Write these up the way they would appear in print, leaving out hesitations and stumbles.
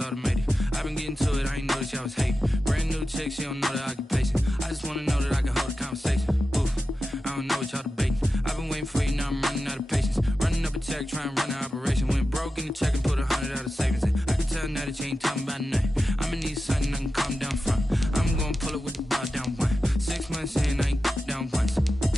it's automated. I've been getting to it, I ain't noticed y'all was hating. Brand new chick, she don't know the occupation. I just wanna know that I can hold a conversation. Oof, I don't know what y'all debating. I've been waiting for you, now I'm running out of patience. Running up a check, trying to run an operation. Went broke in the check and put 100 out of savings in. I can tell now that you ain't talking about nothing. I'ma need something I can calm down from. I'm gonna pull it with the bar down one. 6 months in, I ain't down once.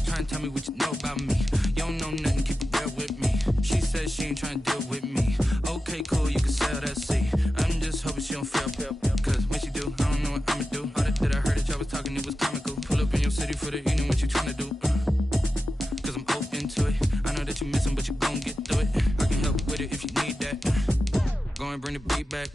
Trying to tell me what you know about me. You don't know nothing, keep it real with me. She says she ain't trying to deal with me. Okay, cool, you can sell that seat. I'm just hoping she don't fail. Cause when she do, I don't know what I'ma do. All that I heard that y'all was talking, it was comical. Pull up in your city for the evening, what you trying to do? Cause I'm open to it. I know that you miss him, but you gon' get through it. I can help with it if you need that. Go and bring the beat back.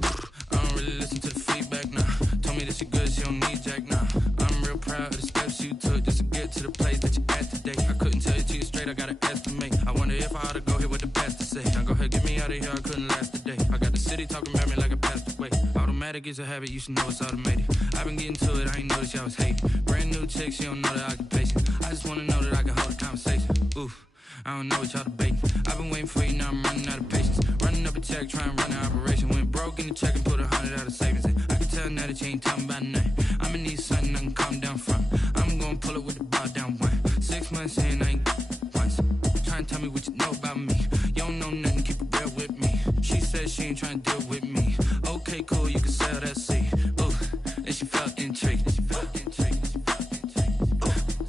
I don't really listen to the feedback, nah. Told me that she good, she don't need Jack, nah. I'm real proud of the steps you took just to get to the place that you at today. I couldn't tell you to you straight, I gotta estimate. I wonder if I ought to go here with the best to say. Now go ahead, get me out of here, I couldn't last a day. I got the city talking about me like I passed away. Automatic is a habit, you should know it's automated. I've been getting to it, I ain't noticed y'all was hating. Brand new chick, she don't know the occupation. I just wanna know that I can hold a conversation. Oof, I don't know what y'all debating. I've been waiting for you, now I'm running out of patience. Running up a check, trying to run an operation. Went broke in the check and put 100 out of savings in. I can tell now that you ain't talking about nothing. I'ma need something I can calm down from. I'm gonna pull it with the bar down one. 6 months in, I ain't once. Trying to tell me what you know about me. You don't know nothing, keep it real with me. She says she ain't trying to deal with me. Okay, cool, you can sell that seat. Ooh, and she felt intrigued.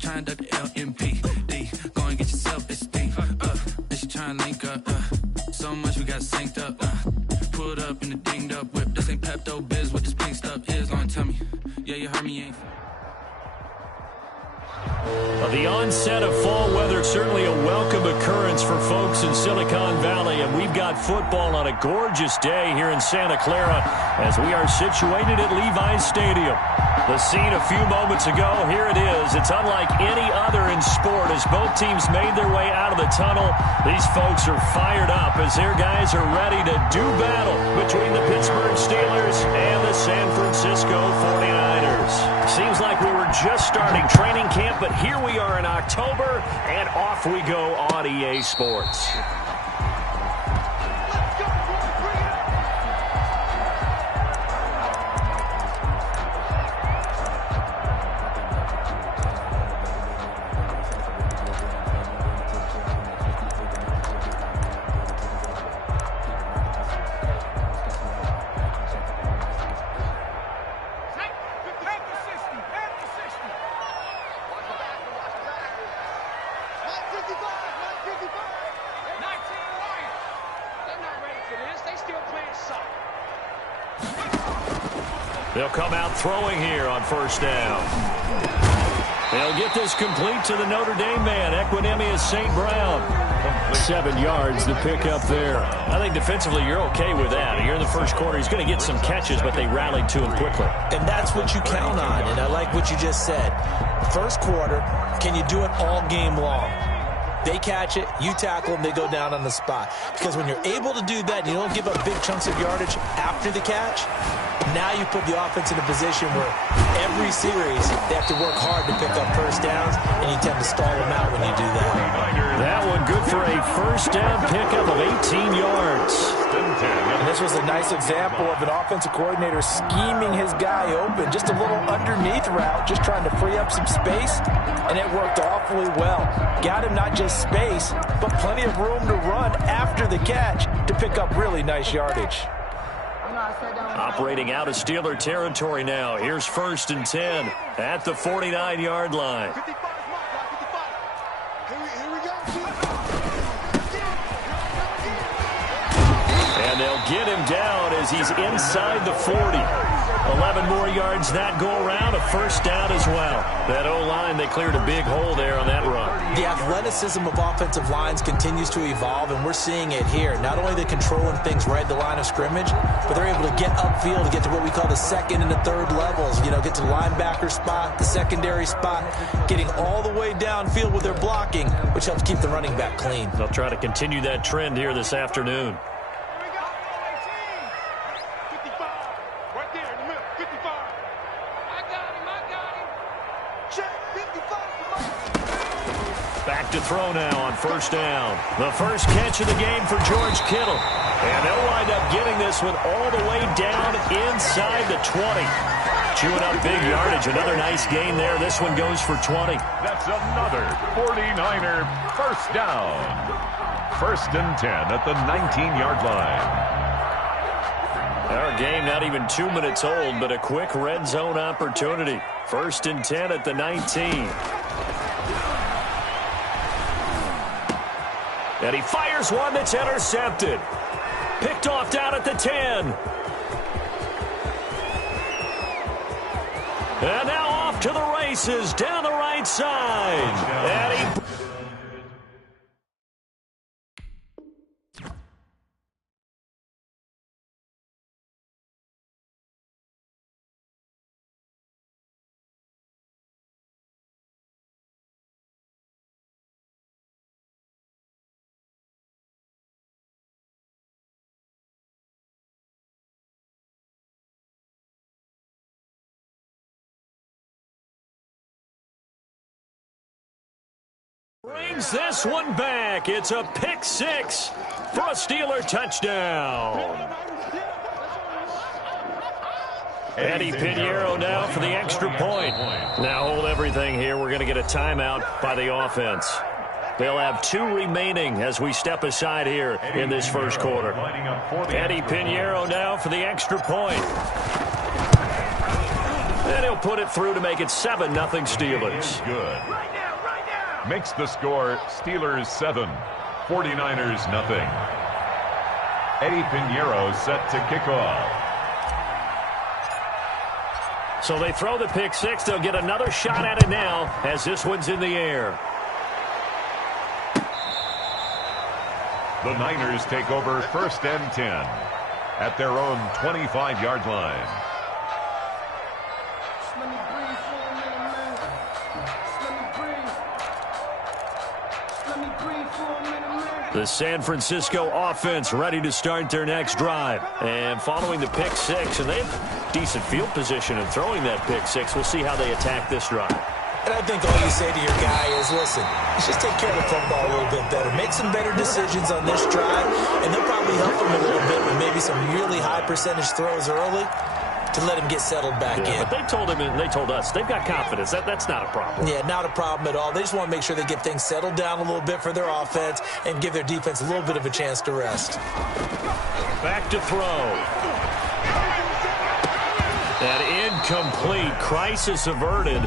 Trying to duck the LMPD. Go and get your self-esteem. And she trying to link up. So much we got synced up. Pulled up in the dinged up whip. This ain't Pepto-Biz, what this pink stuff is. Gonna tell me, yeah, you heard me, ain't. The onset of fall weather, certainly a welcome occurrence for folks in Silicon Valley, and we've got football on a gorgeous day here in Santa Clara as we are situated at Levi's Stadium. The scene a few moments ago, here it is. It's unlike any other in sport as both teams made their way out of the tunnel. These folks are fired up as their guys are ready to do battle between the Pittsburgh Steelers and the San Francisco 49ers. Seems like we were just starting training camp, but here we are in October, and off we go on EA Sports. They'll come out throwing here on first down. They'll get this complete to the Notre Dame man, Equinemius St. Brown. 7 yards to pick up there. I think defensively you're okay with that. Here in the first quarter, he's going to get some catches, but they rallied to him quickly. And that's what you count on, and I like what you just said. First quarter, can you do it all game long? They catch it, you tackle them, they go down on the spot. Because when you're able to do that, and you don't give up big chunks of yardage after the catch, now you put the offense in a position where every series they have to work hard to pick up first downs, and you tend to stall them out when you do that. That one good for a first down pickup of 18 yards. And this was a nice example of an offensive coordinator scheming his guy open. Just a little underneath route, just trying to free up some space, and it worked awfully well. Got him not just space, but plenty of room to run after the catch to pick up really nice yardage. Operating out of Steeler territory now. Here's 1st and 10 at the 49-yard line. And they'll get him down as he's inside the 40. 11 more yards that go around, a first down as well. That O-line, they cleared a big hole there on that run. The athleticism of offensive lines continues to evolve, and we're seeing it here. Not only are they controlling things right at the line of scrimmage, but they're able to get upfield to get to what we call the second and the third levels. You know, get to the linebacker spot, the secondary spot, getting all the way downfield with their blocking, which helps keep the running back clean. They'll try to continue that trend here this afternoon. Back to throw now on first down. The first catch of the game for George Kittle. And they'll wind up getting this one all the way down inside the 20. Chewing up big yardage. Another nice gain there. This one goes for 20. That's another 49er first down. 1st and 10 at the 19-yard line. Our game not even 2 minutes old, but a quick red zone opportunity. 1st and 10 at the 19. And he fires one that's intercepted. Picked off down at the 10. And now off to the races down the right side. And he... brings this one back. It's a pick six for a Steeler touchdown. Eddie Pinheiro now for the extra point. Now hold everything here. We're going to get a timeout by the offense. They'll have 2 remaining as we step aside here in this first quarter. Eddie Pinheiro now for the extra point. And he'll put it through to make it 7-0 Steelers. Good. Makes the score Steelers 7, 49ers nothing. Eddie Pinheiro set to kick off. So they throw the pick six. They'll get another shot at it now as this one's in the air. The Niners take over 1st and 10 at their own 25-yard line. The San Francisco offense ready to start their next drive. And following the pick six, and they have decent field position in throwing that pick six. We'll see how they attack this drive. And I think all you say to your guy is, listen, let's just take care of the football a little bit better. Make some better decisions on this drive, and they'll probably help him a little bit with maybe some really high percentage throws early to let him get settled back in. But they told him and they told us they've got confidence. That's not a problem. Yeah, not a problem at all. They just want to make sure they get things settled down a little bit for their offense and give their defense a little bit of a chance to rest. Back to throw. That incomplete, crisis averted,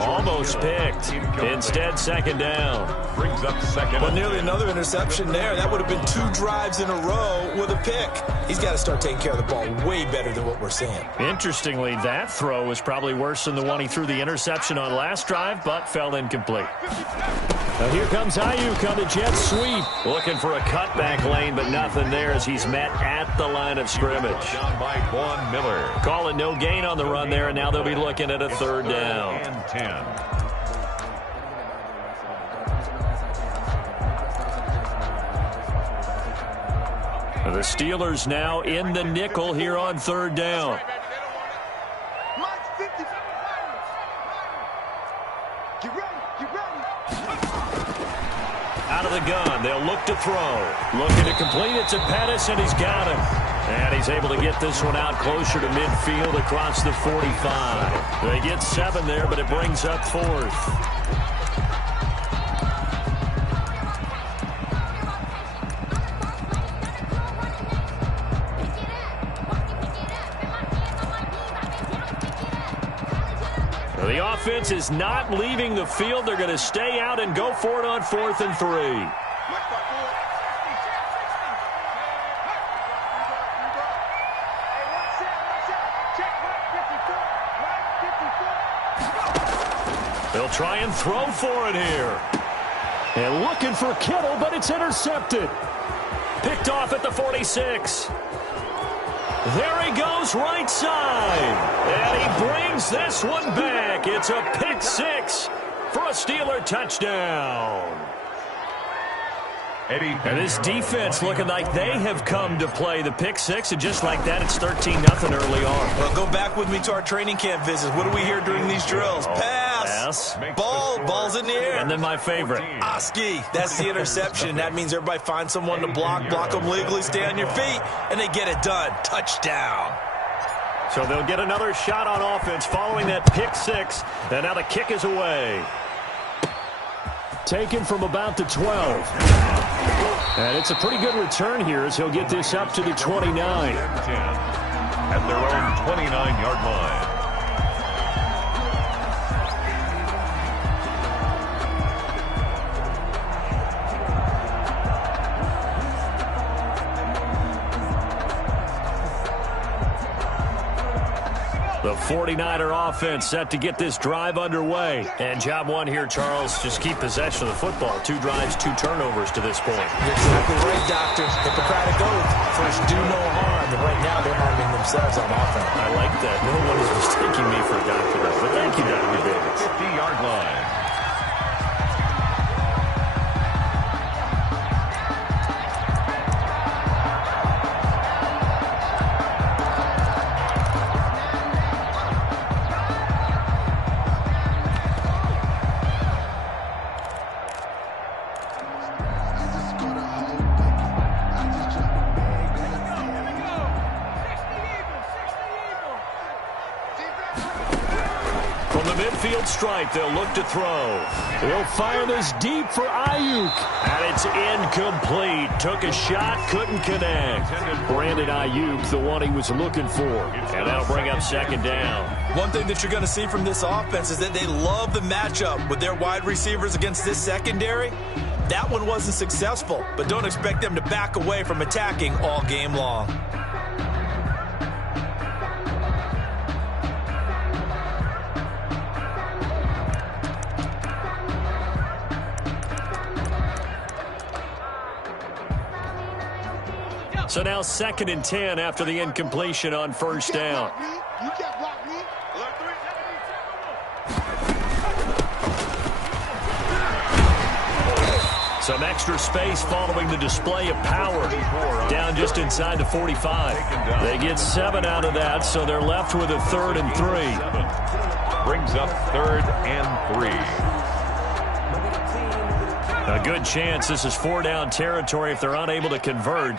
almost picked. Instead, 2nd down. Brings up 2nd. But nearly another interception there. That would have been 2 drives in a row with a pick. He's got to start taking care of the ball way better than what we're seeing. Interestingly, that throw was probably worse than the one he threw the interception on last drive, but fell incomplete. Now here comes Ayuk on the jet sweep. Looking for a cutback lane, but nothing there as he's met at the line of scrimmage. Down by Vaughn Miller. Calling no gain on the run there, and now they'll be looking at a 3rd down. And 10. The Steelers now in the nickel here on 3rd down. Out of the gun, they'll look to throw. Looking to complete it to Pettis, and he's got him. And he's able to get this one out closer to midfield across the 45. They get 7 there, but it brings up 4th. The offense is not leaving the field. They're going to stay out and go for it on 4th and 3. They'll try and throw for it here. And looking for Kittle, but it's intercepted. Picked off at the 46. There he goes, right side. And he brings this one back. It's a pick six for a Steeler touchdown. And this defense looking like they have come to play the pick six, and just like that, it's 13-0 early on. Well, go back with me to our training camp visits. What do we hear during these drills? Pass. Pass. Ball's in the air. And then my favorite. Oski, that's the interception. That means everybody finds someone to block them legally, stay on your feet, and they get it done. Touchdown. So they'll get another shot on offense following that pick six. And now the kick is away. Taken from about the 12. And it's a pretty good return here as he'll get this up to the 29. At their own 29-yard line. The 49er offense set to get this drive underway. And job one here, Charles, just keep possession of the football. 2 drives, 2 turnovers to this point. You're exactly right, Doctor. Hippocratic oath. First, do no harm. And right now, they're harming themselves on offense. I like that. No one is mistaking me for a doctor. But thank you, Dr. Davis. 50-yard line. Stripe, they'll look to throw. They'll fire this deep for Ayuk. And it's incomplete. Took a shot, couldn't connect. Brandon Ayuk, the one he was looking for. And that'll bring up second down. One thing that you're going to see from this offense is that they love the matchup with their wide receivers against this secondary. That one wasn't successful, but don't expect them to back away from attacking all game long. So now 2nd and 10 after the incompletion on first down. Some extra space following the display of power. Down just inside the 45. They get 7 out of that, so they're left with a 3rd and 3. Brings up 3rd and 3. A good chance this is 4-down territory if they're unable to convert.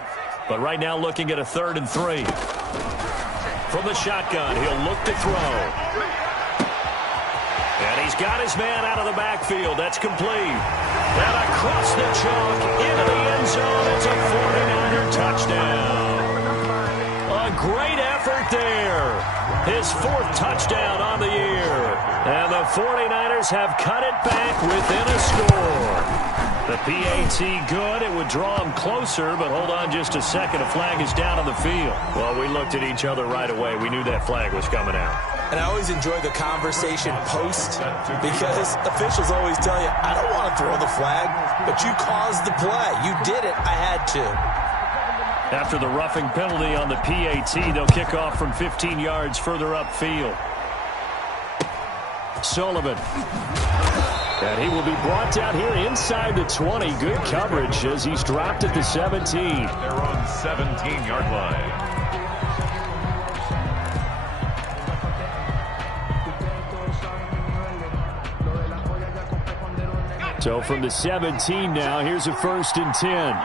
But right now looking at a 3rd and 3. From the shotgun, he'll look to throw. And he's got his man out of the backfield. That's complete. And across the chalk into the end zone. It's a 49er touchdown. A great effort there. His 4th touchdown on the year. And the 49ers have cut it back within a score. The PAT good. It would draw him closer, but hold on just a second. A flag is down on the field. Well, we looked at each other right away. We knew that flag was coming out. And I always enjoy the conversation post because officials always tell you, I don't want to throw the flag, but you caused the play. You did it. I had to. After the roughing penalty on the PAT, they'll kick off from 15 yards further upfield. Sullivan. And he will be brought down here inside the 20. Good coverage as he's dropped at the 17. They're on 17-yard line. So from the 17 now, here's a 1st and 10.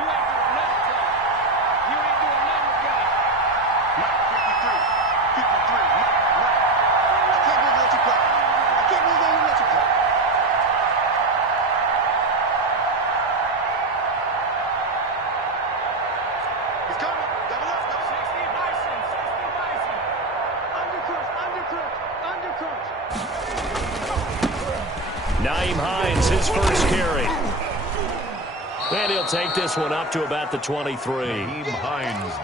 Take this one up to about the 23.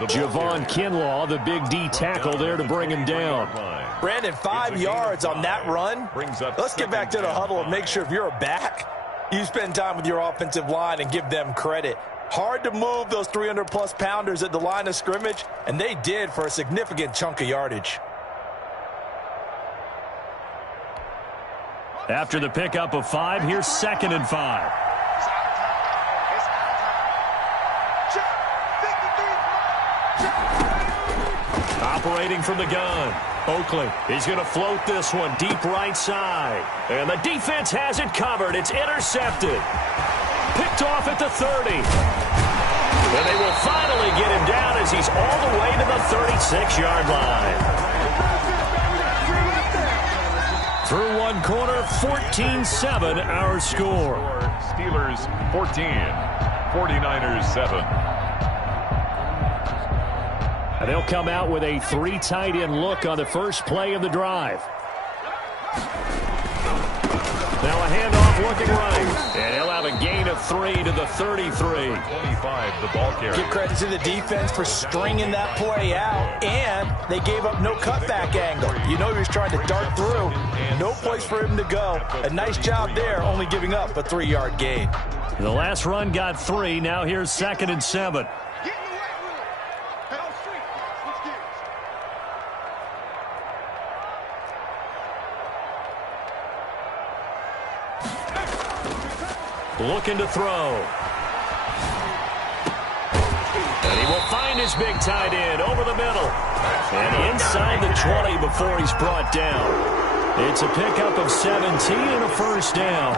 Javon Kinlaw, the big D tackle there to bring him down. Brandon, 5 yards on that run. Let's get back to the huddle and make sure if you're a back, you spend time with your offensive line and give them credit. Hard to move those 300-plus pounders at the line of scrimmage, and they did for a significant chunk of yardage. After the pickup of 5, here's 2nd and 5. Operating from the gun. Oakley, he's going to float this one deep right side. And the defense has it covered. It's intercepted. Picked off at the 30. And they will finally get him down as he's all the way to the 36-yard line. Through one quarter, 14-7 our score. Steelers 14, 49ers 7. And they'll come out with a 3 tight end look on the first play of the drive. Now a handoff looking right. And he'll have a gain of 3 to the 33. 25, the ball carrier. Give credit to the defense for stringing that play out, and they gave up no cutback angle. You know he was trying to dart through. No place for him to go. A nice job there, only giving up a 3-yard gain. The last run got 3. Now here's 2nd and 7. Looking to throw. And he will find his big tight end over the middle. And inside the 20 before he's brought down. It's a pickup of 17 and a first down.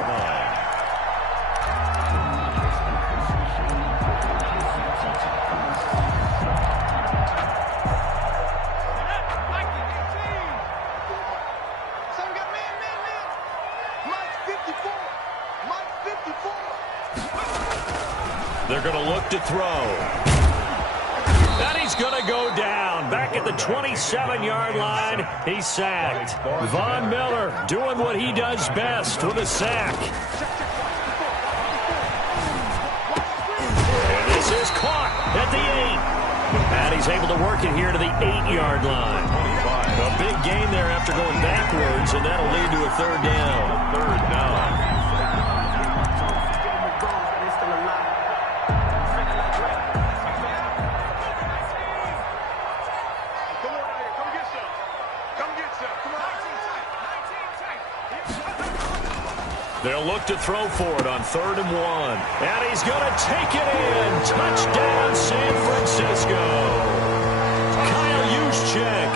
They're going to look to throw. And he's going to go down. Back at the 27-yard line, he's sacked. Von Miller doing what he does best with a sack. And this is caught at the 8. And he's able to work it here to the 8-yard line. A big gain there after going backwards, and that'll lead to a 3rd down. 3rd down. They'll look to throw for it on 3rd and 1. And he's going to take it in. Touchdown, San Francisco. Kyle Juszczyk,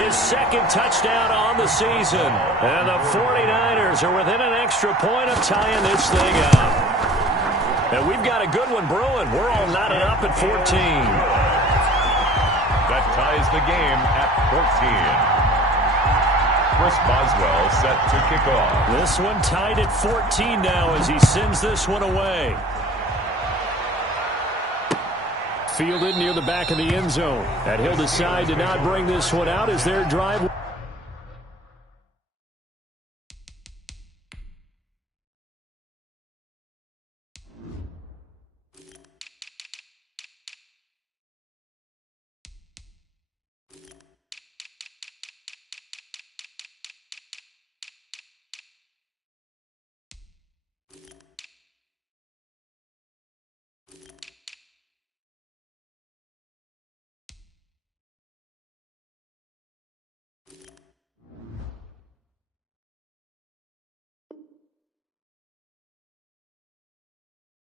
his 2nd touchdown on the season. And the 49ers are within an extra point of tying this thing up. And we've got a good one brewing. We're all knotted up at 14. That ties the game at 14. Chris Boswell set to kick off. This one tied at 14 now as he sends this one away. Fielded near the back of the end zone. And he'll decide to not bring this one out as their drive.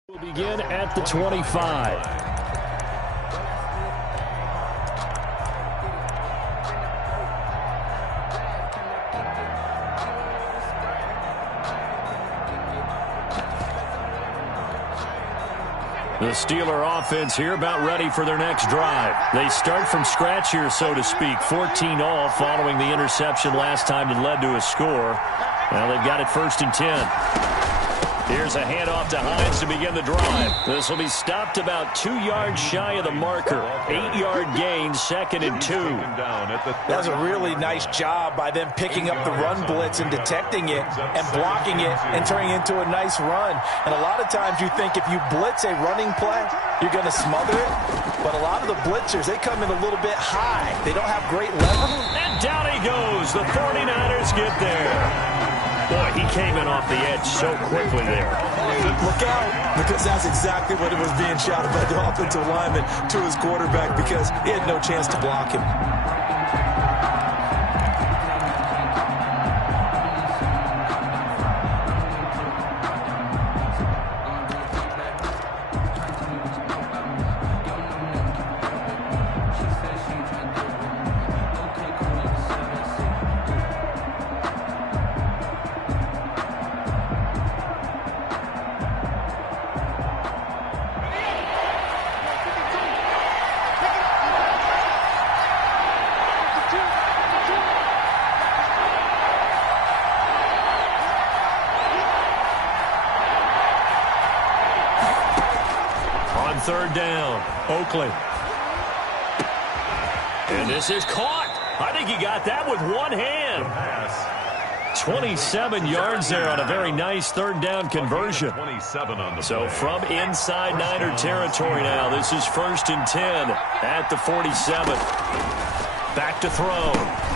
We'll begin at the 25. The Steeler offense here about ready for their next drive. They start from scratch here, so to speak. 14 all following the interception last time that led to a score. Now they've got it 1st and 10. Here's a handoff to Hines to begin the drive. This will be stopped about 2 yards shy of the marker. 8-yard gain, 2nd and 2. That's a really nice job by them picking up the run blitz and detecting it and blocking it and turning it into a nice run. And a lot of times you think if you blitz a running play, you're going to smother it. But a lot of the blitzers, they come in a little bit high. They don't have great leverage. And down he goes. The 49ers get there. Boy, he came in off the edge so quickly there. Look out, because that's exactly what it was being shouted by the offensive lineman to his quarterback because he had no chance to block him. Oakley. And this is caught. I think he got that with one hand. 27 yards there on a very nice third down conversion. 27 on the So play. from inside Niner territory now, this is 1st and 10 at the 47. Back to throw.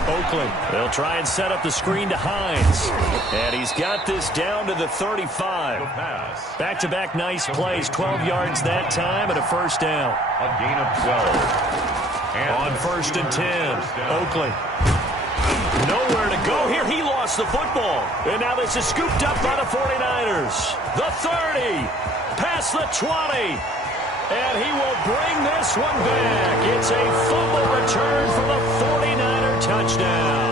Oakley. They'll try and set up the screen to Hines. And he's got this down to the 35. Back-to-back nice plays. 12 yards that time and a first down. A gain of 12. And on 1st and 10, Oakley. Nowhere to go here. He lost the football. And now this is scooped up by the 49ers. The 30. Past the 20. And he will bring this one back. It's a fumble return for the 49er touchdown.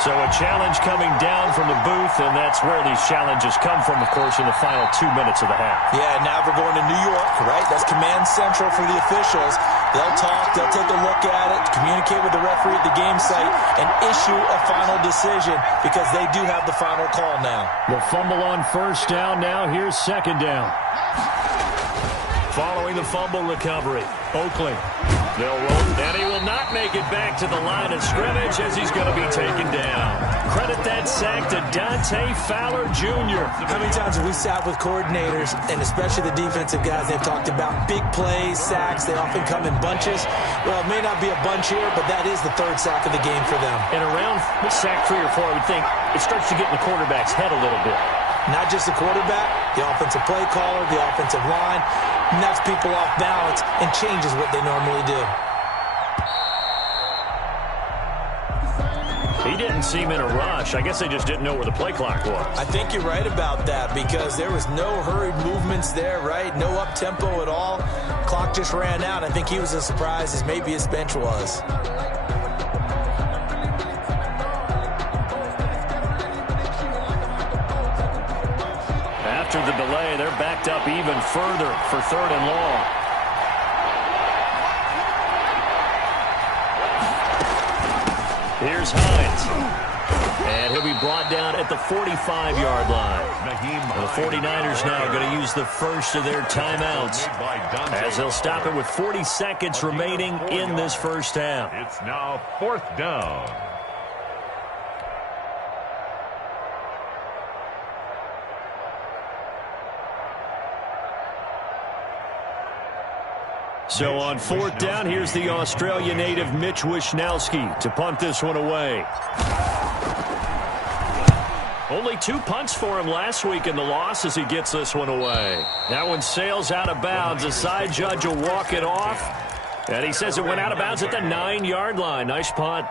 So a challenge coming down from the booth, and that's where these challenges come from, of course, in the final 2 minutes of the half. Yeah, now we're going to New York, right? That's command central for the officials. They'll talk, they'll take a look at it, communicate with the referee at the game site, and issue a final decision because they do have the final call now. The fumble on first down now. Here's second down. Following the fumble recovery, Oakley. They'll roll, and he will not make it back to the line of scrimmage as he's going to be taken down. Credit that sack to Dante Fowler Jr. How many times have we sat with coordinators, and especially the defensive guys, they've talked about big plays, sacks. They often come in bunches. Well, it may not be a bunch here, but that is the third sack of the game for them. And around sack 3 or 4, I would think it starts to get in the quarterback's head a little bit. Not just the quarterback, the offensive play caller, the offensive line, knocks people off balance and changes what they normally do. He didn't seem in a rush. I guess they just didn't know where the play clock was. I think you're right about that because there was no hurried movements there, right? No up-tempo at all. Clock just ran out. I think he was as surprised as maybe his bench was. After the delay, they're backed up even further for 3rd and long. Here's Hines. And he'll be brought down at the 45-yard line. The 49ers now going to use the first of their timeouts as they'll stop it with 40 seconds remaining in this first half. It's now 4th down. So on 4th down, here's the Australia native Mitch Wishnowsky to punt this one away. Only 2 punts for him last week in the loss as he gets this one away. That one sails out of bounds. The side judge will walk it off. And he says it went out of bounds at the 9-yard line. Nice punt.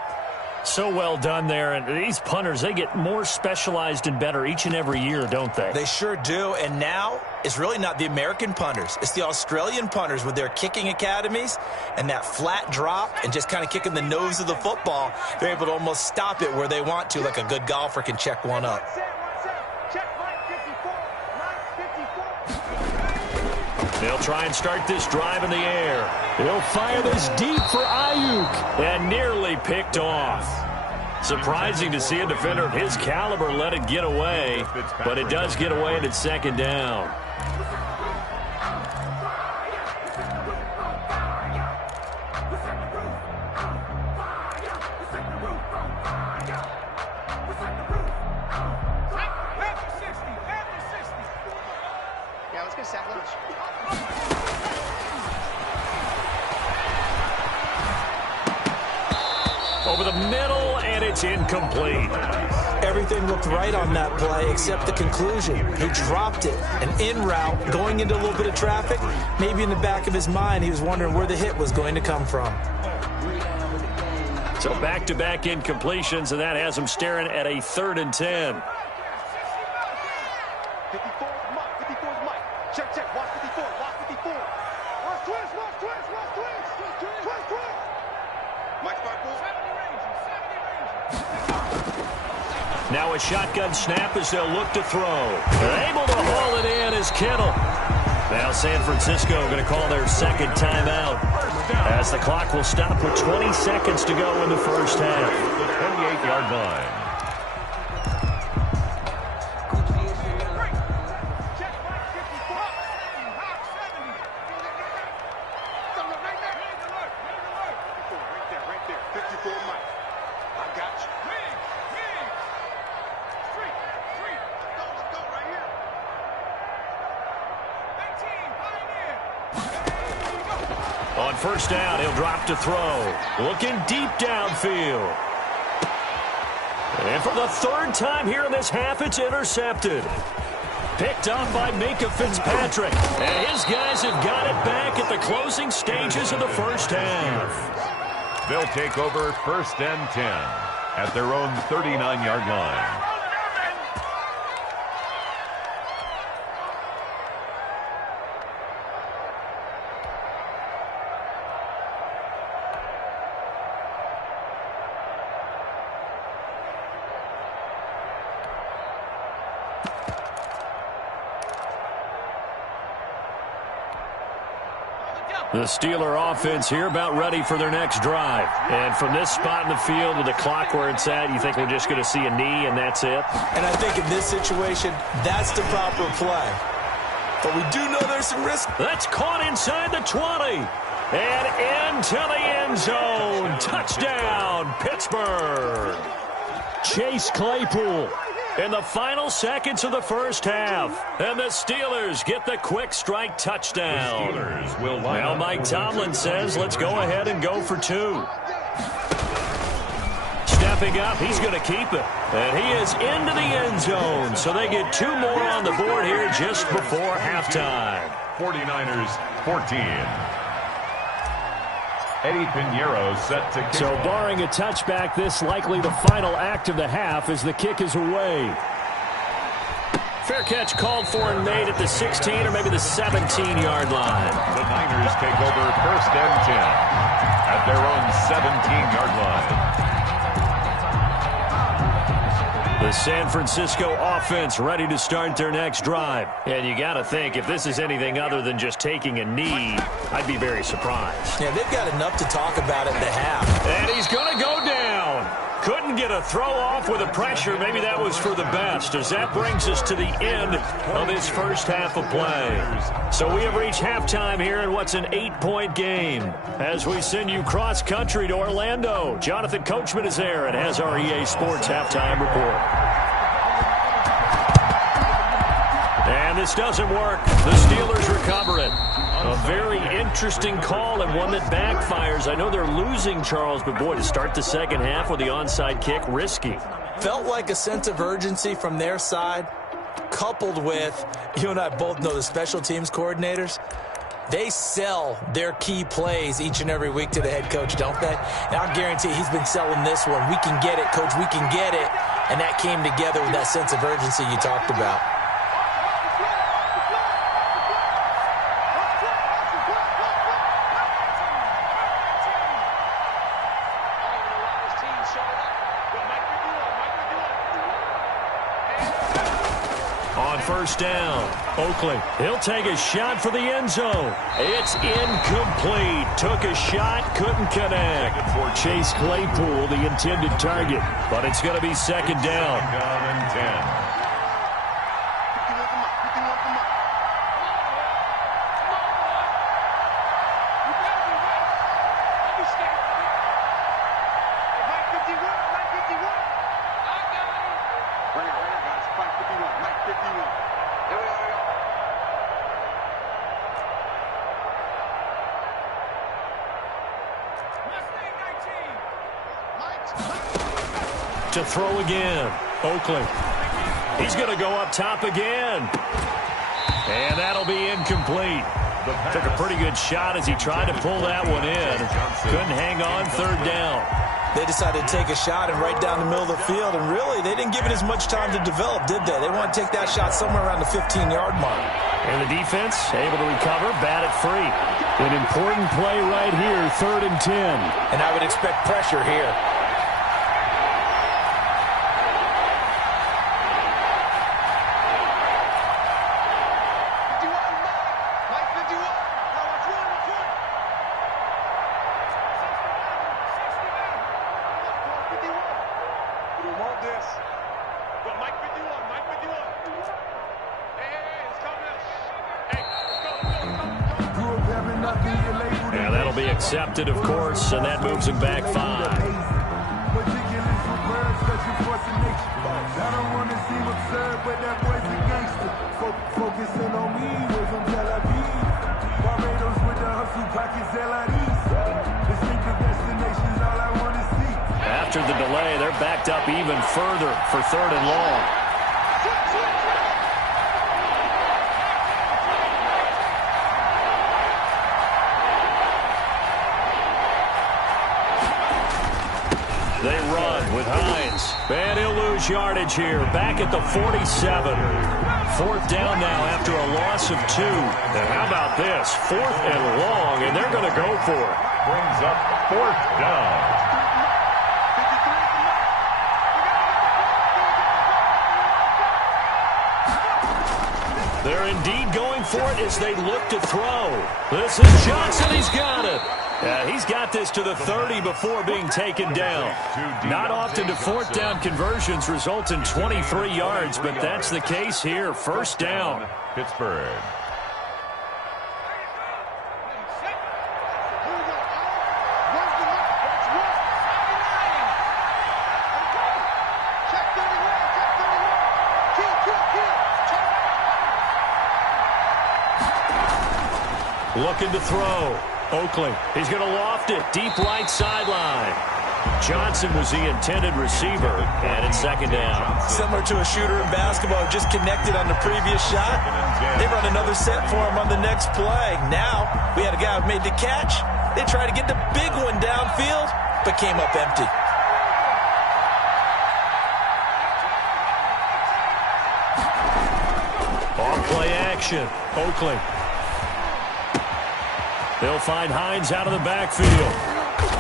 So well done there. And these punters, they get more specialized and better each and every year, don't they? They sure do. And now it's really not the American punters. It's the Australian punters with their kicking academies and that flat drop and just kind of kicking the nose of the football. They're able to almost stop it where they want to, like a good golfer can check one up. They'll try and start this drive in the air. They'll fire this deep for Ayuk and nearly picked off. Surprising to see a defender of his caliber let it get away, but it does get away and it's 2nd down. Yeah, let's get sack lunch. Over the middle, and it's incomplete. Everything looked right on that play except the conclusion. He dropped it. And en route, going into a little bit of traffic, maybe in the back of his mind, he was wondering where the hit was going to come from. So back-to-back incompletions, and that has him staring at a 3rd and 10. 54 is Mike. 54 is Mike. Check, check. Watch 54. Watch 54. Watch twist. Watch twist. Watch twist. Twist, twist. Mike's back full. Now a shotgun snap as they'll look to throw. Able to haul it in is Kittle. Now San Francisco going to call their 2nd timeout as the clock will stop with 20 seconds to go in the first half. The 28-yard line. On first down, he'll drop to throw. Looking deep downfield. And for the third time here in this half, it's intercepted. Picked up by Minka Fitzpatrick. And his guys have got it back at the closing stages of the first half. They'll take over first and 10 at their own 39-yard line. The Steeler offense here about ready for their next drive. And from this spot in the field with the clock where it's at, you think we're just going to see a knee and that's it? And I think in this situation, that's the proper play. But we do know there's some risk. That's caught inside the 20. And into the end zone. Touchdown, Pittsburgh. Chase Claypool in the final seconds of the first half. And the Steelers get the quick strike touchdown. Now Mike Tomlin says, let's go ahead and go for two. Stepping up, he's going to keep it. And he is into the end zone. So they get two more on the board here just before halftime. 49ers 14. Eddie Pinheiro set to kick. So barring a touchback, this likely the final act of the half as the kick is away. Fair catch called for and made at the 16 or maybe the 17-yard line. The Niners take over first and 10 at their own 17-yard line. The San Francisco offense ready to start their next drive. And you got to think, if this is anything other than just taking a knee, I'd be very surprised. Yeah, they've got enough to talk about at the half. And he's going to go down. Couldn't get a throw off with the pressure. Maybe that was for the best, as that brings us to the end of this first half of play. So we have reached halftime here in what's an 8-point game. As we send you cross-country to Orlando, Jonathan Coachman is there and has our EA Sports halftime report. And this doesn't work. The Steelers recover it. A very interesting call and one that backfires. I know they're losing, Charles, but boy, to start the second half with the onside kick, risky. Felt like a sense of urgency from their side, coupled with, you and I both know the special teams coordinators, they sell their key plays each and every week to the head coach, don't they? And I'll guarantee he's been selling this one. We can get it, coach, we can get it. And that came together with that sense of urgency you talked about. First down. Oakley, he'll take a shot for the end zone. It's incomplete. Took a shot, couldn't connect. For Chase Claypool, the intended target. But it's going to be second down. Down and 10. To throw again. Oakley. He's going to go up top again. And that'll be incomplete. Took a pretty good shot as he tried to pull that one in. Couldn't hang on third down. They decided to take a shot and right down the middle of the field, and really, they didn't give it as much time to develop, did they? They want to take that shot somewhere around the 15-yard mark. And the defense able to recover, bat it free. An important play right here, 3rd and 10. And I would expect pressure here. Yeah, that'll be accepted, of course, and that moves him back 5. I don't want to seem absurd, but that boy's a gangster. Focusing on me, we're from Tel Aviv. Barbados with the hustle pockets, LID. delay. They're backed up even further for 3rd and long. They run with Hines. And he'll lose yardage here. Back at the 47. 4th down now after a loss of 2. And how about this? 4th and long, and they're going to go for it. Brings up 4th down. They're indeed going for it as they look to throw. This is Johnson. He's got it. He's got this to the 30 before being taken down. Not often do 4th down conversions result in 23 yards, but that's the case here. 1st down. Pittsburgh. Looking to throw. Oakley, he's going to loft it. Deep right sideline. Johnson was the intended receiver, and it's 2nd down. Similar to a shooter in basketball, just connected on the previous shot. They run another set for him on the next play. Now, we had a guy who made the catch. They tried to get the big one downfield, but came up empty. Off-play action. Oakley. They'll find Hines out of the backfield.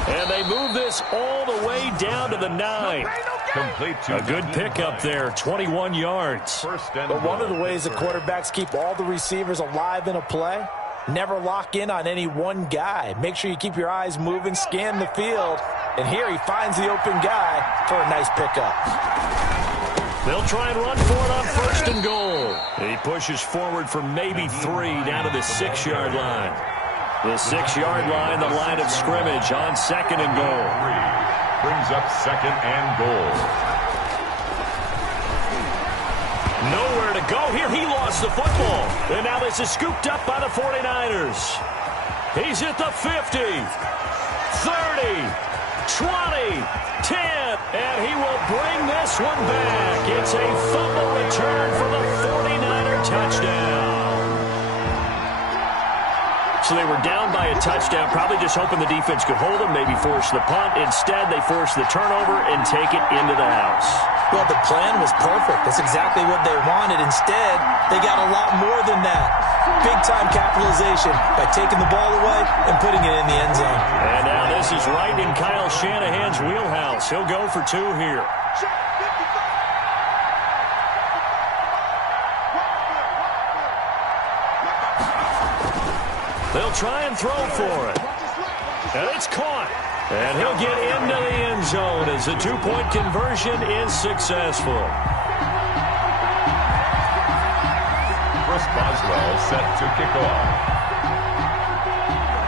And they move this all the way down to the 9. Complete to a good pickup there, 21 yards. But one of the ways the quarterbacks keep all the receivers alive in a play, never lock in on any one guy. Make sure you keep your eyes moving, scan the field. And here he finds the open guy for a nice pickup. They'll try and run for it on 1st and goal. He pushes forward for maybe 3 down to the 6-yard line. The 6-yard line, the line of scrimmage on 2nd and goal. Brings up 2nd and goal. Nowhere to go here. He lost the football. And now this is scooped up by the 49ers. He's at the 50, 30, 20, 10, and he will bring this one back. It's a fumble return for the 49er touchdown. So they were down by a touchdown, probably just hoping the defense could hold them, maybe force the punt. Instead, they force the turnover and take it into the house. Well, the plan was perfect. That's exactly what they wanted. Instead, they got a lot more than that. Big-time capitalization by taking the ball away and putting it in the end zone. And now this is right in Kyle Shanahan's wheelhouse. He'll go for 2 here. They'll try and throw for it. And it's caught. And he'll get into the end zone as the 2-point conversion is successful. Chris Boswell set to kick off.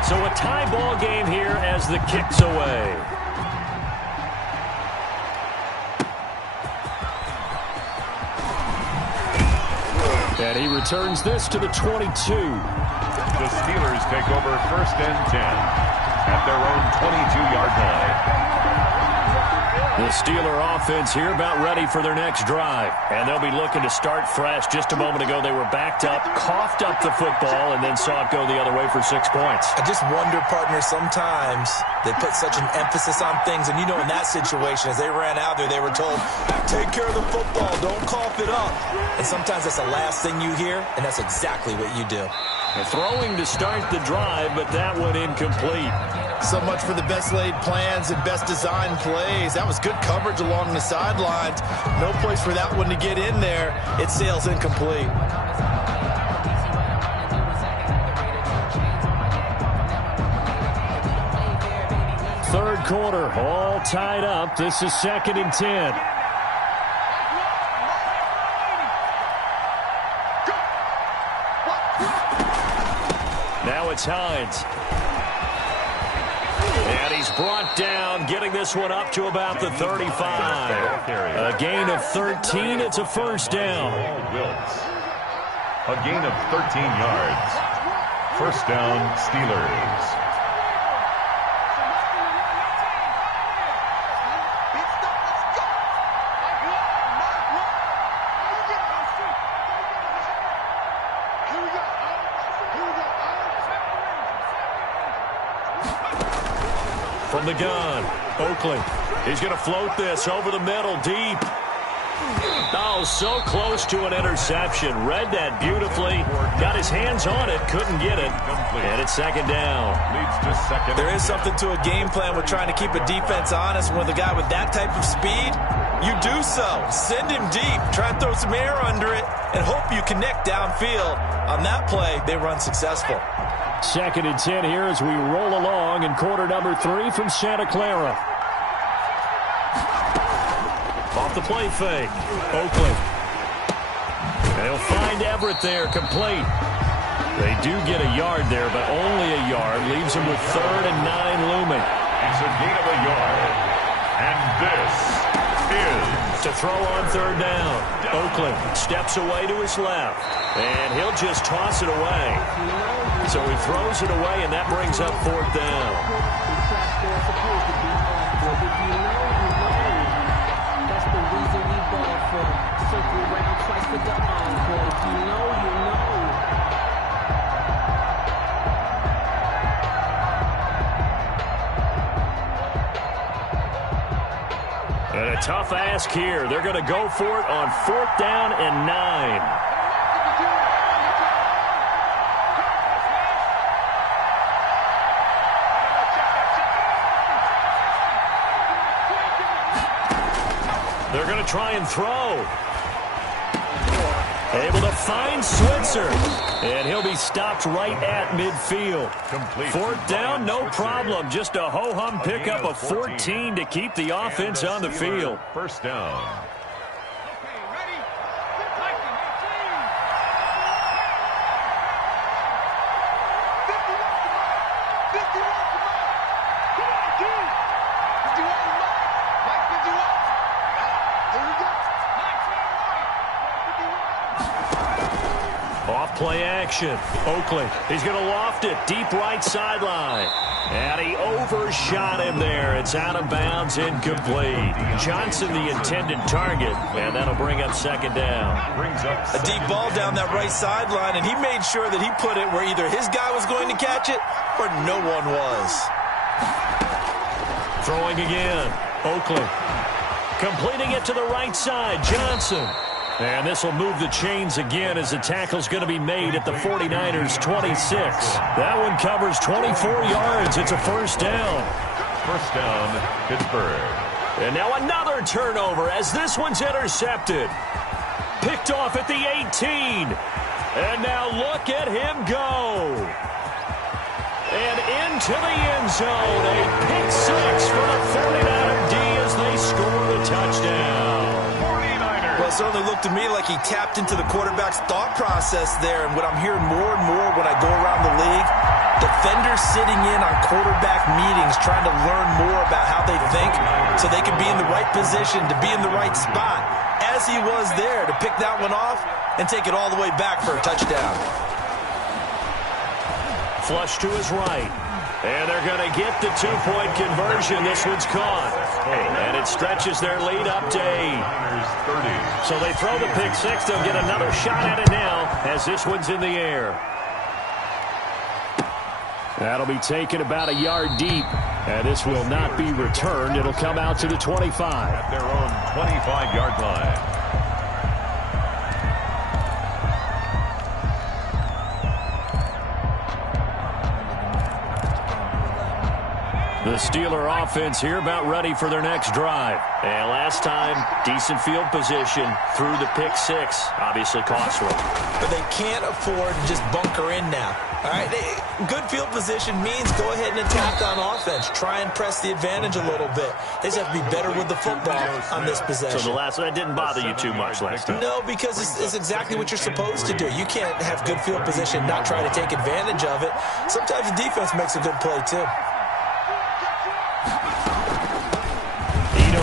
So a tie ball game here as the kick's away. And he returns this to the 22. The Steelers take over 1st and 10 at their own 22-yard line. The Steeler offense here about ready for their next drive. And they'll be looking to start fresh. Just a moment ago, they were backed up, coughed up the football, and then saw it go the other way for 6 points. I just wonder, partner, sometimes they put such an emphasis on things. And, you know, in that situation, as they ran out there, they were told, take care of the football, don't cough it up. And sometimes that's the last thing you hear, and that's exactly what you do. Throwing to start the drive, but that one incomplete. So much for the best laid plans and best designed plays. That was good coverage along the sidelines. No place for that one to get in there. It sails incomplete. Third quarter, all tied up. This is 2nd and 10. Now it's Hines. And he's brought down, getting this one up to about the 35. A gain of 13. It's a 1st down. A gain of 13 yards. 1st down, Steelers. from the gun. Oakley, he's going to float this over the middle, deep. Oh, so close to an interception. Read that beautifully. Got his hands on it, couldn't get it. And it's second down. Leads to second. There is something to a game plan with trying to keep a defense honest. When with a guy with that type of speed, you do so. Send him deep. Try and throw some air under it and hope you connect downfield. On that play, they run successful. Second and 10 here as we roll along in quarter number 3 from Santa Clara. Off the play fake. Oakley. They'll find Everett there, complete. They do get a yard there, but only a yard. Leaves them with 3rd and 9 looming. It's a gain of a yard. And this is... To throw on 3rd down. Oakley steps away to his left. And he'll just toss it away. So he throws it away, and that brings up 4th down. And a tough ask here. They're going to go for it on 4th down and 9. They're going to try and throw. Able to find Switzer. And he'll be stopped right at midfield. Complete. 4th down, no problem. Just a ho-hum pickup of 14 to keep the offense on the field. First down. Play action. Oakley, he's going to loft it deep right sideline. And he overshot him there. It's out of bounds, incomplete. Johnson the intended target, and that'll bring up 2nd down. A deep ball down that right sideline, and he made sure that he put it where either his guy was going to catch it or no one was. Throwing again. Oakley. Completing it to the right side. Johnson. And this will move the chains again as the tackle's going to be made at the 49ers' 26. That one covers 24 yards. It's a 1st down. First down, Pittsburgh. And now another turnover as this one's intercepted. Picked off at the 18. And now look at him go. And into the end zone. A pick 6 for the 49er D as they score the touchdown. Well, it certainly looked to me like he tapped into the quarterback's thought process there. And what I'm hearing more and more when I go around the league, defenders sitting in on quarterback meetings trying to learn more about how they think so they can be in the right position to be in the right spot, as he was there to pick that one off and take it all the way back for a touchdown. Flush to his right. And they're going to get the 2-point conversion. This one's caught. And it stretches their lead up to 8. So they throw the pick 6. They'll get another shot at it now as this one's in the air. That'll be taken about a yard deep. And this will not be returned. It'll come out to the 25. At their own 25-yard line. The Steeler offense here about ready for their next drive. And last time, decent field position through the pick 6. Obviously costly. But they can't afford to just bunker in now. All right, good field position means go ahead and attack on offense. Try and press the advantage a little bit. They just have to be better with the football on this possession. So the last one, that didn't bother you too much last time? No, because it's exactly what you're supposed to do. You can't have good field position, not try to take advantage of it. Sometimes the defense makes a good play, too.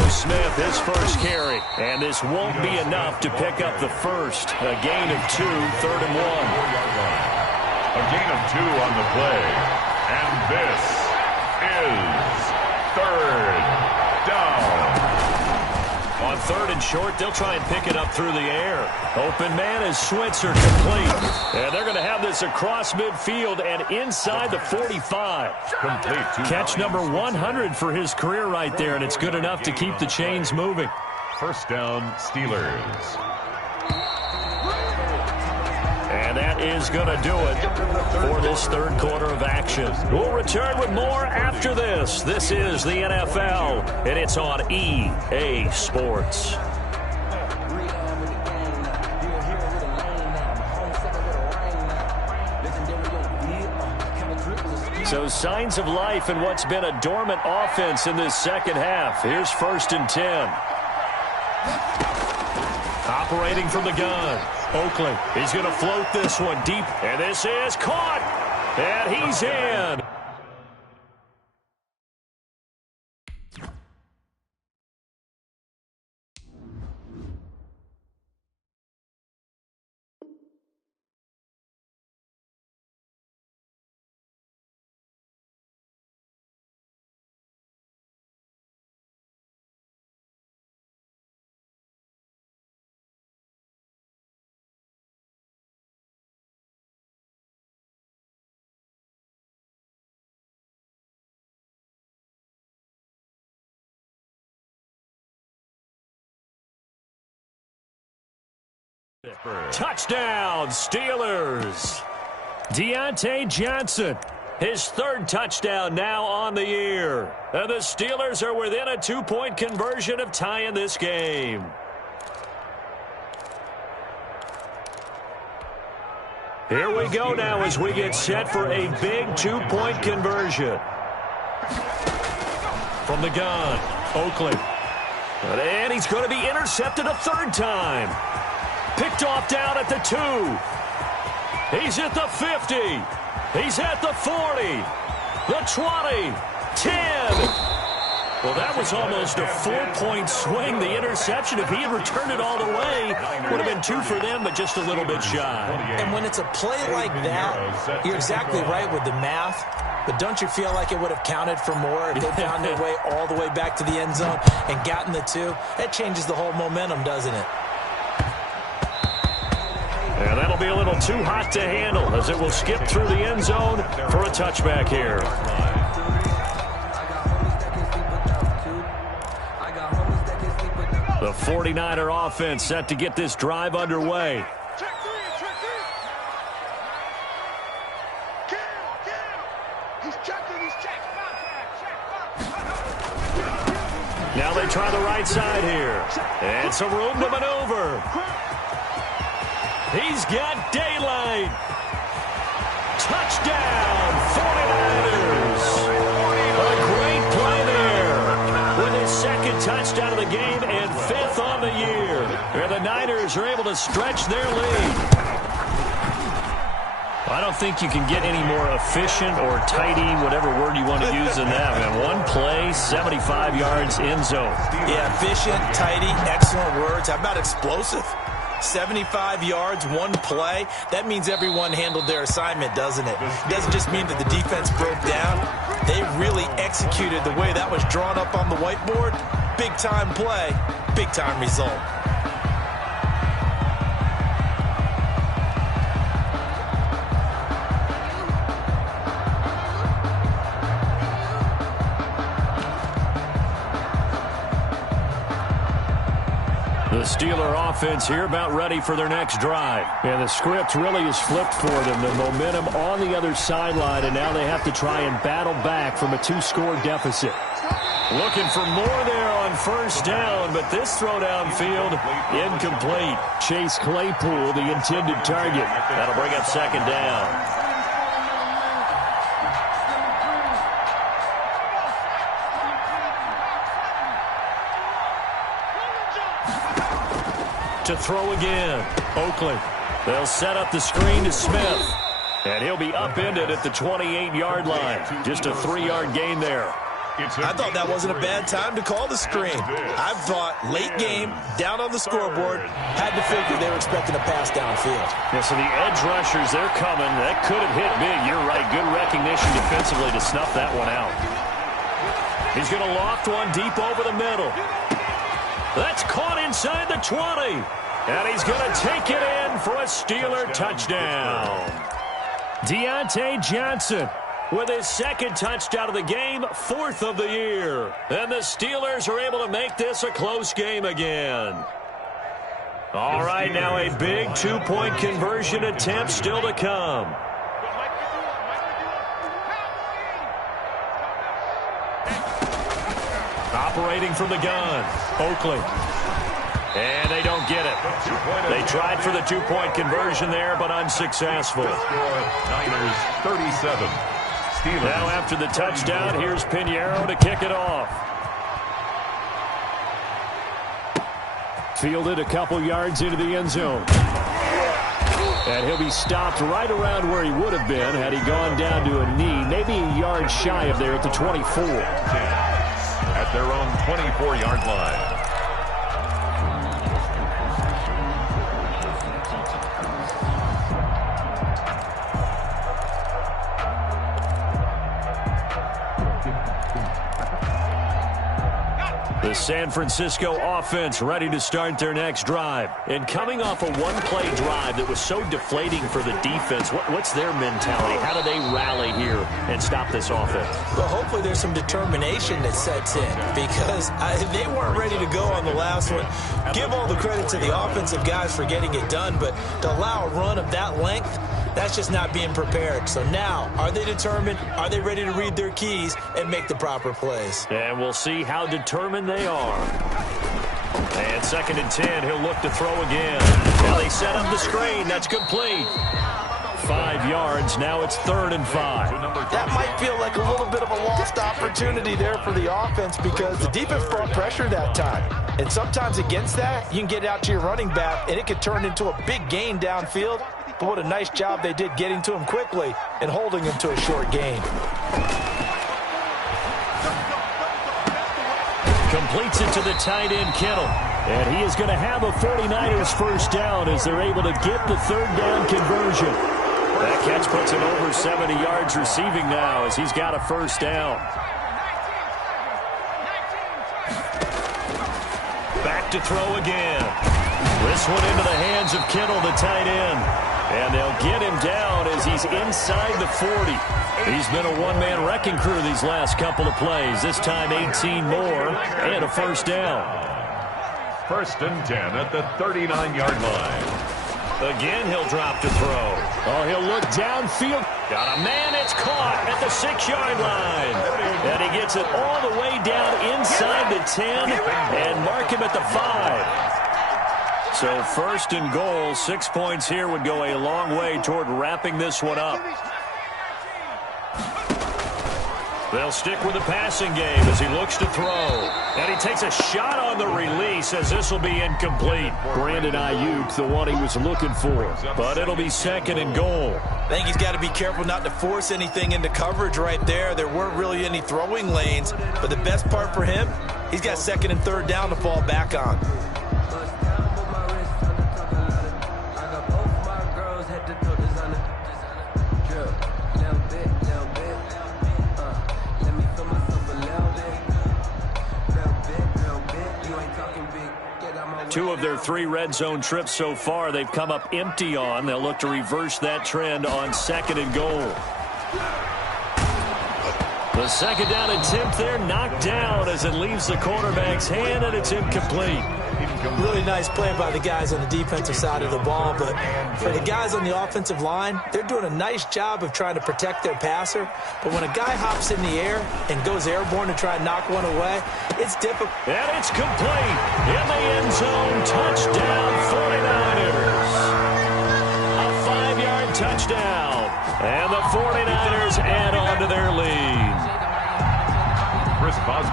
Smith, his first carry. And this won't be enough to pick up the first. A gain of 2, 3rd and 1. A gain of 2 on the play. And this is 3rd down. On 3rd and short, they'll try and pick it up through the air. Open man is Switzer complete. And they're going to have this across midfield and inside the 45. Complete. Catch number 100 for his career right there, and it's good enough to keep the chains moving. First down, Steelers. And that is going to do it for this third quarter of action. We'll return with more after this. This is the NFL, and it's on EA Sports. So signs of life in what's been a dormant offense in this second half. Here's 1st and 10. Operating from the gun. Oakley, he's going to float this one deep, and this is caught, and he's in. Touchdown, Steelers. Deontay Johnson, his 3rd touchdown now on the year. And the Steelers are within a 2-point conversion of tying this game. Here we go now as we get set for a big 2-point conversion. From the gun, Oakley. And he's going to be intercepted a 3rd time. Picked off down at the 2. He's at the 50. He's at the 40. The 20. 10. Well, that was almost a 4-point swing. The interception, if he had returned it all the way, would have been 2 for them, but just a little bit shy. And when it's a play like that, you're exactly right with the math. But don't you feel like it would have counted for more if they found their way all the way back to the end zone and gotten the 2? That changes the whole momentum, doesn't it? And that'll be a little too hot to handle as it will skip through the end zone for a touchback here. The 49er offense set to get this drive underway. Now they try the right side here. And some room to maneuver. He's got daylight. Touchdown, 49ers. A great play there. With his 2nd touchdown of the game and 5th on the year. And the Niners are able to stretch their lead. I don't think you can get any more efficient or tidy, whatever word you want to use than that, man. One play, 75 yards in zone. Yeah, efficient, tidy, excellent words. How about explosive? 75 yards, one play. That means everyone handled their assignment, doesn't it? It doesn't just mean that the defense broke down. They really executed the way that was drawn up on the whiteboard. Big-time play, big-time result. The Steeler offense here about ready for their next drive. And the script really is flipped for them. The momentum on the other sideline, and now they have to try and battle back from a 2-score deficit. Looking for more there on 1st down, but this throw downfield incomplete. Chase Claypool, the intended target. That'll bring up 2nd down. To throw again. Oakley. They'll set up the screen to Smith. And he'll be upended at the 28-yard line. Just a 3-yard gain there. I thought that wasn't a bad time to call the screen. I thought late game, down on the scoreboard, had to figure they were expecting a pass downfield. Yeah, so the edge rushers, they're coming. That could have hit big. You're right. Good recognition defensively to snuff that one out. He's going to loft one deep over the middle. That's caught inside the 20. And he's going to take it in for a Steeler touchdown. Deontay Johnson with his second touchdown of the game, 4th of the year. And the Steelers are able to make this a close game again. All right, now a big 2-point conversion attempt still to come. Operating from the gun, Oakley. And they don't get it. They tried for the 2-point conversion there, but unsuccessful. Niners 37. Steelers. Now after the touchdown, here's Pinheiro to kick it off. Fielded a couple yards into the end zone. And he'll be stopped right around where he would have been had he gone down to a knee, maybe a yard shy of there at the 24. At their own 24-yard line. The San Francisco offense ready to start their next drive. And coming off a one-play drive that was so deflating for the defense, what's their mentality? How do they rally here and stop this offense? Well, hopefully there's some determination that sets in because they weren't ready to go on the last one. Give all the credit to the offensive guys for getting it done, but to allow a run of that length, that's just not being prepared. So now, are they determined? Are they ready to read their keys and make the proper plays? And we'll see how determined they are. And 2nd and 10, he'll look to throw again. Now they set up the screen. That's complete. 5 yards. Now it's 3rd and 5. That might feel like a little bit of a lost opportunity there for the offense because the defense brought pressure that time. And sometimes against that, you can get out to your running back, and it could turn into a big gain downfield. But what a nice job they did getting to him quickly and holding him to a short gain. Completes it to the tight end, Kittle. And he is going to have a 49ers first down as they're able to get the 3rd down conversion. That catch puts him over 70 yards receiving now as he's got a first down. Back to throw again. This one into the hands of Kittle, the tight end. And they'll get him down as he's inside the 40. He's been a one-man wrecking crew these last couple of plays. This time 18 more and a first down. 1st and 10 at the 39-yard line. Again, he'll drop to throw. Oh, he'll look downfield. Got a man. It's caught at the 6-yard line. And he gets it all the way down inside the 10 and mark him at the 5. So 1st and goal, 6 points here would go a long way toward wrapping this one up. They'll stick with the passing game as he looks to throw. And he takes a shot on the release as this will be incomplete. Brandon Ayuk, the one he was looking for. But it'll be 2nd and goal. I think he's got to be careful not to force anything into coverage right there. There weren't really any throwing lanes. But the best part for him, he's got 2nd and 3rd down to fall back on. Two of their 3 red zone trips so far, they've come up empty on. They'll look to reverse that trend on 2nd and goal. The 2nd down attempt there knocked down as it leaves the quarterback's hand, and it's incomplete. Really nice play by the guys on the defensive side of the ball, but for the guys on the offensive line, they're doing a nice job of trying to protect their passer. But when a guy hops in the air and goes airborne to try and knock one away, it's difficult. And it's complete. In the end zone, touchdown 49ers. A 5-yard touchdown. And the 49ers add on to their lead.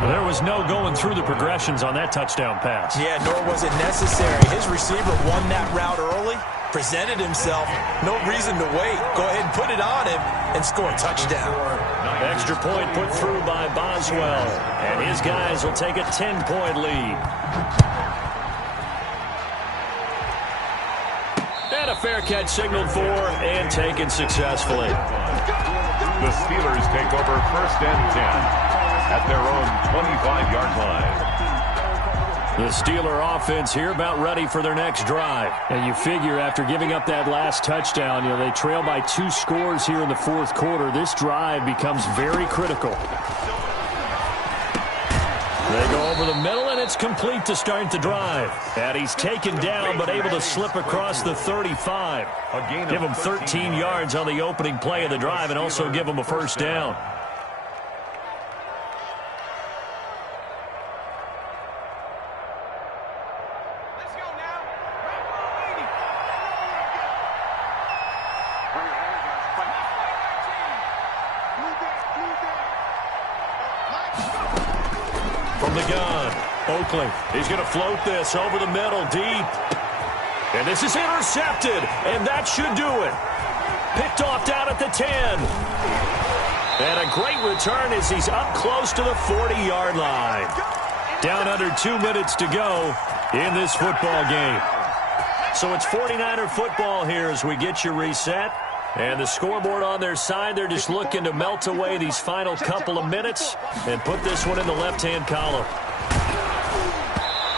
There was no going through the progressions on that touchdown pass. Yeah, nor was it necessary. His receiver won that route early, presented himself, no reason to wait. Go ahead and put it on him and score a touchdown. Extra point put through by Boswell, and his guys will take a 10-point lead. And a fair catch signaled for and taken successfully. The Steelers take over 1st and 10 at their own 25-yard line. The Steeler offense here about ready for their next drive. And you figure after giving up that last touchdown, they trail by 2 scores here in the fourth quarter. This drive becomes very critical. They go over the middle, and it's complete to start the drive. And he's taken down, but able to slip across the 35. Give him 13 yards on the opening play of the drive and also give him a first down. From the gun, Oakley. He's going to float this over the middle, deep. And this is intercepted, and that should do it. Picked off down at the 10. And a great return as he's up close to the 40-yard line. Down under 2 minutes to go in this football game. So it's 49er football here as we get you reset. And the scoreboard on their side, they're just looking to melt away these final couple of minutes and put this one in the left-hand column.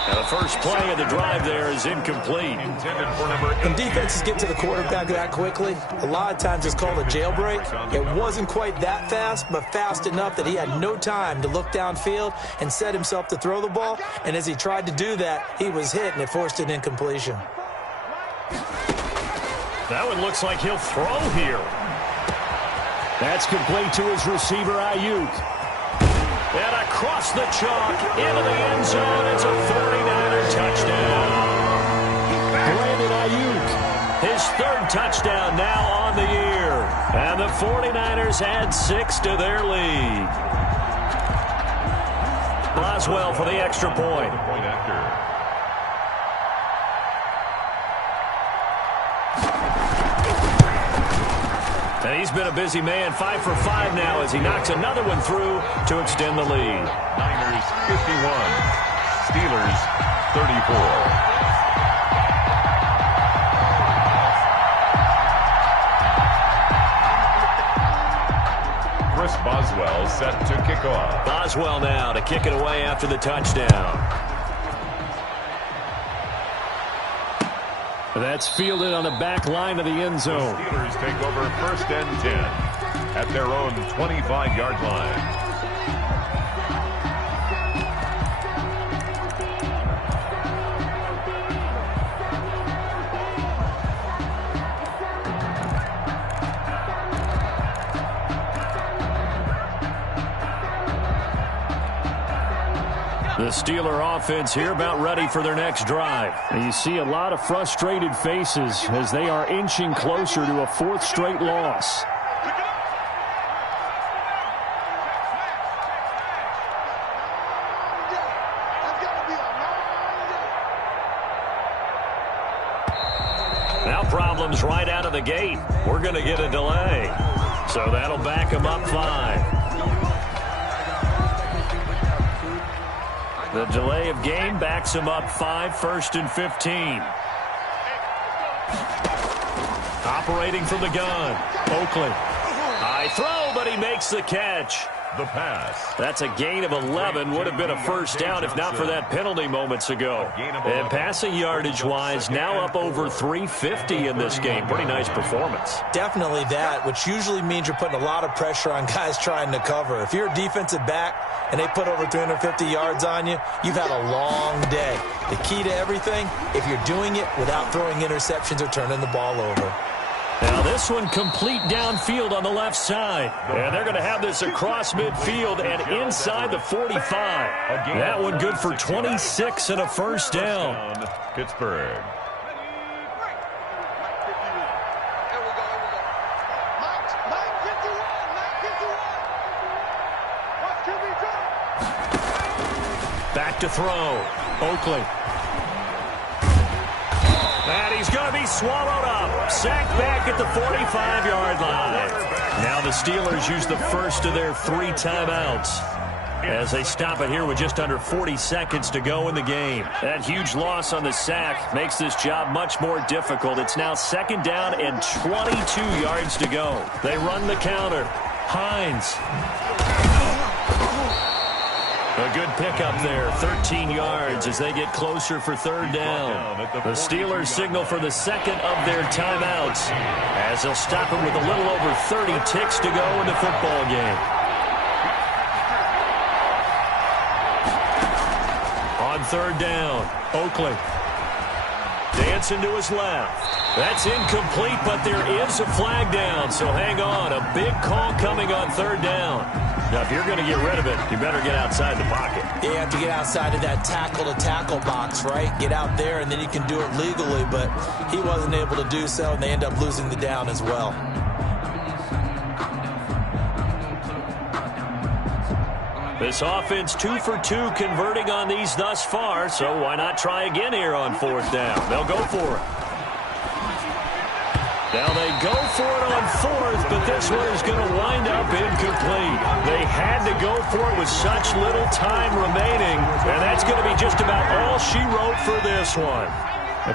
And the first play of the drive there is incomplete. When defenses get to the quarterback that quickly, a lot of times it's called a jailbreak. It wasn't quite that fast, but fast enough that he had no time to look downfield and set himself to throw the ball. And as he tried to do that, he was hit, and it forced an incompletion. That one looks like he'll throw here. That's complete to his receiver, Ayuk. And across the chalk, into the end zone. It's a 49er touchdown. Brandon Ayuk, his 3rd touchdown now on the year. And the 49ers add 6 to their lead. Boswell for the extra point. And he's been a busy man, 5 for 5 now as he knocks another one through to extend the lead. Niners 51, Steelers 34. Chris Boswell set to kick off. Boswell now to kick it away after the touchdown. That's fielded on the back line of the end zone. The Steelers take over 1st and 10 at their own 25-yard line. The Steeler offense here about ready for their next drive. And you see a lot of frustrated faces as they are inching closer to a 4th straight loss. Now problems right out of the gate. We're going to get a delay. So that'll back them up 5. The delay of game backs him up 5, 1st and 15. Operating from the gun, Oakley. High throw, but he makes the catch. The pass. That's a gain of 11. Would have been a first down if not for that penalty moments ago. And passing yardage-wise, now up over 350 in this game. Pretty nice performance. Definitely that, which usually means you're putting a lot of pressure on guys trying to cover. If you're a defensive back and they put over 350 yards on you, you've had a long day. The key to everything, if you're doing it without throwing interceptions or turning the ball over. Now this one complete downfield on the left side. And they're going to have this across midfield and inside the 45. That one good for 26 and a first down. Pittsburgh. Back to throw. Oakley. And he's going to be swallowed up. Sacked back at the 45-yard line. Now the Steelers use the first of their 3 timeouts as they stop it here with just under 40 seconds to go in the game. That huge loss on the sack makes this job much more difficult. It's now 2nd down and 22 yards to go. They run the counter. Hines. A good pickup there, 13 yards as they get closer for third down. The Steelers signal for the second of their timeouts as they'll stop it with a little over 30 ticks to go in the football game. On third down, Oakley. Dancing to his left. That's incomplete, but there is a flag down, so hang on. A big call coming on third down. Now, if you're going to get rid of it, you better get outside the pocket. You have to get outside of that tackle-to-tackle box, right? Get out there, and then you can do it legally, but he wasn't able to do so, and they end up losing the down as well. This offense 2 for 2 converting on these thus far, so why not try again here on fourth down? They'll go for it. Now they go for it on fourth, but this one is going to wind up incomplete. They had to go for it with such little time remaining, and that's going to be just about all she wrote for this one.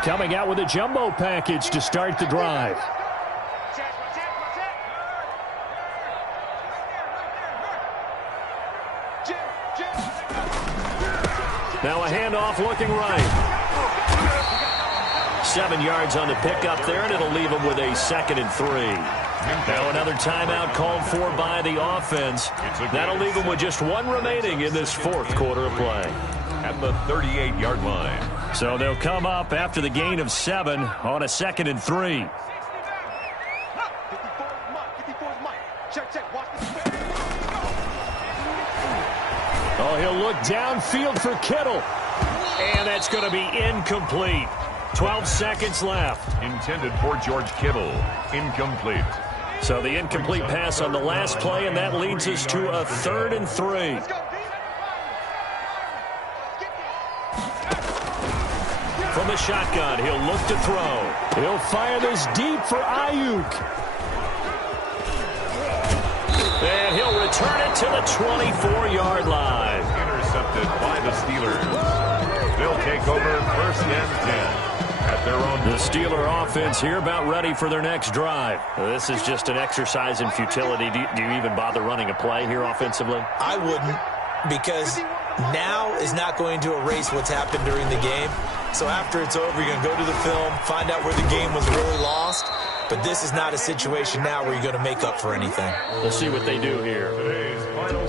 Coming out with a jumbo package to start the drive. Now a handoff looking right. 7 yards on the pickup there, and it'll leave them with a 2nd and 3. Now another timeout called for by the offense. That'll leave them with just one remaining in this fourth quarter of play. At the 38-yard line. So they'll come up after the gain of 7 on a 2nd and 3. Oh, he'll look downfield for Kittle. And that's going to be incomplete. 12 seconds left. Intended for George Kittle. Incomplete. So the incomplete pass on the last play, and that leads us to a 3rd and 3. From the shotgun, he'll look to throw. He'll fire this deep for Ayuk. And he'll return it to the 24-yard line. Intercepted by the Steelers. They'll take over 1st and 10. At their own. The Steeler offense here about ready for their next drive. This is just an exercise in futility. Do you even bother running a play here offensively? I wouldn't, because now is not going to erase what's happened during the game. So after it's over, you're going to go to the film, find out where the game was really lost. But this is not a situation now where you're going to make up for anything. We'll see what they do here. Today's final